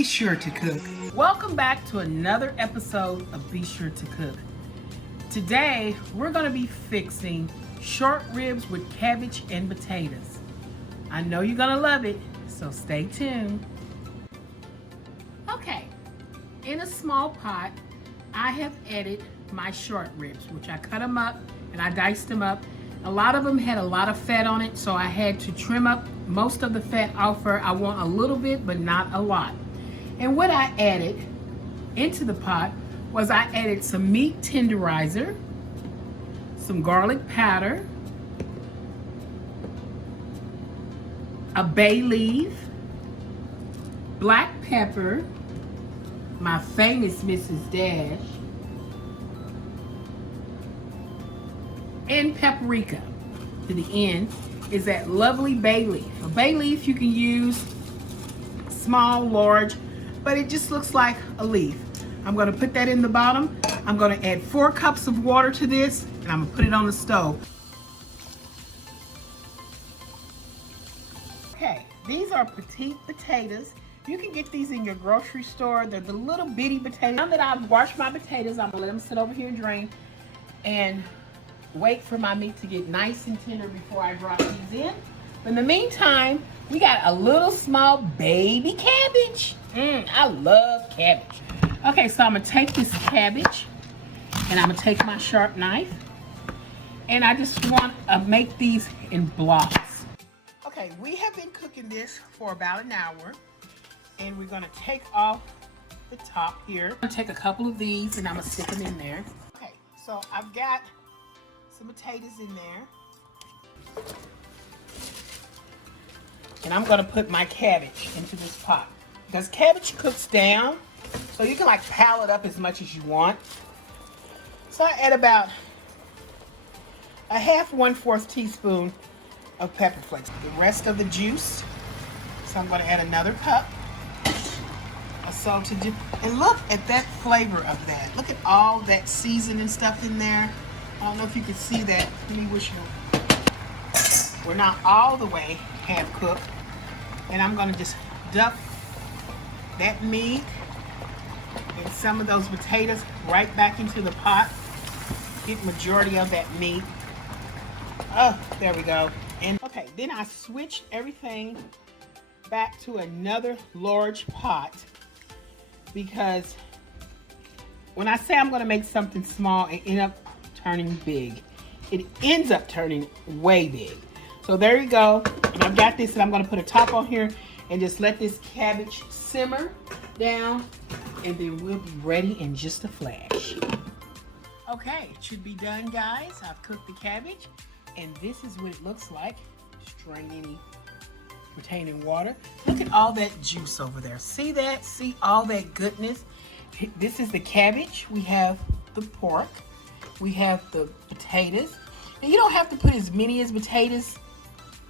Be Sure to Cook. Welcome back to another episode of Be Sure to Cook. Today, we're going to be fixing short ribs with cabbage and potatoes. I know you're going to love it, so stay tuned. Okay, in a small pot, I have added my short ribs, which I cut them up and I diced them up. A lot of them had a lot of fat on it, so I had to trim up most of the fat off her. I want a little bit, but not a lot. And what I added into the pot was I added some meat tenderizer, some garlic powder, a bay leaf, black pepper, my famous Mrs. Dash, and paprika. To the end is that lovely bay leaf. A bay leaf you can use small, large, but it just looks like a leaf. I'm going to put that in the bottom. I'm going to add 4 cups of water to this, and I'm going to put it on the stove. Okay, these are petite potatoes. You can get these in your grocery store. They're the little bitty potatoes. Now that I've washed my potatoes, I'm going to let them sit over here and drain and wait for my meat to get nice and tender before I drop these in. But in the meantime, we got a little small baby cabbage. I love cabbage. Okay, so I'm gonna take this cabbage and I'm gonna take my sharp knife and I just want to make these in blocks. Okay, we have been cooking this for about an hour and we're gonna take off the top here. I'm gonna take a couple of these and I'm gonna stick them in there. Okay, so I've got some potatoes in there. And I'm gonna put my cabbage into this pot. Because cabbage cooks down, so you can like pile it up as much as you want. So I add about a half 1/4 teaspoon of pepper flakes. The rest of the juice. So I'm gonna add another cup of salted juice. And look at that flavor of that. Look at all that seasoning stuff in there. I don't know if you can see that. Let me wish you. We're not all the way half cooked. And I'm gonna just dump that meat and some of those potatoes right back into the pot. Get majority of that meat. Oh, there we go. And okay, then I switched everything back to another large pot because when I say I'm gonna make something small, it ends up turning big. It ends up turning way big. So there you go. And I've got this and I'm gonna put a top on here and just let this cabbage simmer down and then we'll be ready in just a flash. Okay, it should be done, guys. I've cooked the cabbage and this is what it looks like. Strain any retaining water. Look at all that juice over there. See that? See all that goodness? This is the cabbage. We have the pork. We have the potatoes. And you don't have to put as many as potatoes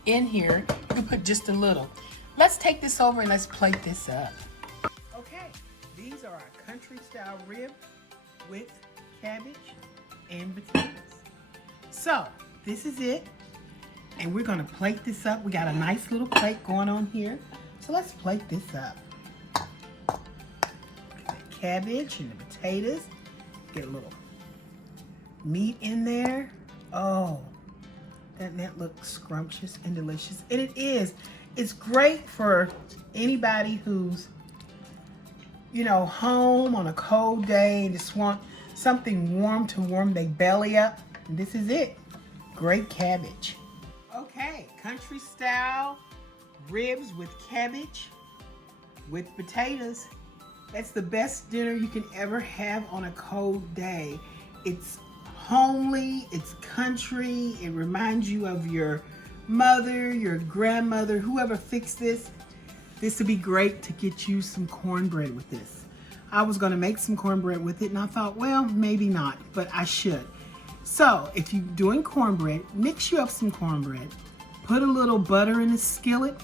in here. You can put just a little. Let's take this over and let's plate this up. Okay, these are our country style rib with cabbage and potatoes. So this is it. And we're gonna plate this up. We got a nice little plate going on here. So let's plate this up. The cabbage and the potatoes. Get a little meat in there. Oh, doesn't that look scrumptious and delicious? And it is. It's great for anybody who's, you know, home on a cold day and just want something warm to warm their belly up. And this is it. Great cabbage. Okay, country style ribs with cabbage with potatoes. That's the best dinner you can ever have on a cold day. It's homely, it's country, it reminds you of your mother, your grandmother, whoever fixed this. This would be great to get you some cornbread with this. I was gonna make some cornbread with it and I thought, well, maybe not, but I should. So if you're doing cornbread, mix you up some cornbread. Put a little butter in a skillet.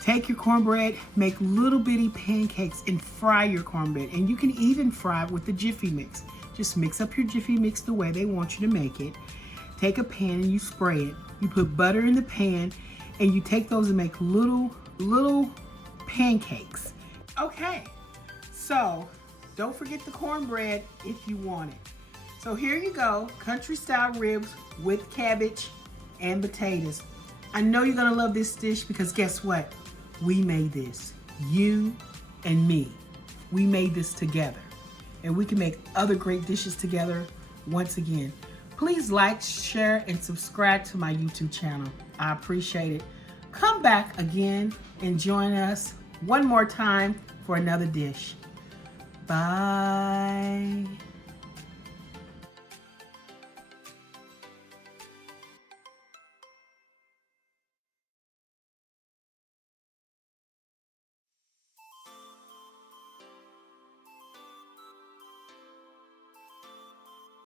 Take your cornbread, make little bitty pancakes and fry your cornbread. And you can even fry it with the Jiffy Mix. Just mix up your Jiffy Mix the way they want you to make it. Take a pan and you spray it. You put butter in the pan and you take those and make little pancakes. Okay, so don't forget the cornbread if you want it. So here you go, country style ribs with cabbage and potatoes. I know you're gonna love this dish because guess what? We made this, you and me. We made this together, and we can make other great dishes together once again. Please like, share, and subscribe to my YouTube channel. I appreciate it. Come back again and join us one more time for another dish. Bye.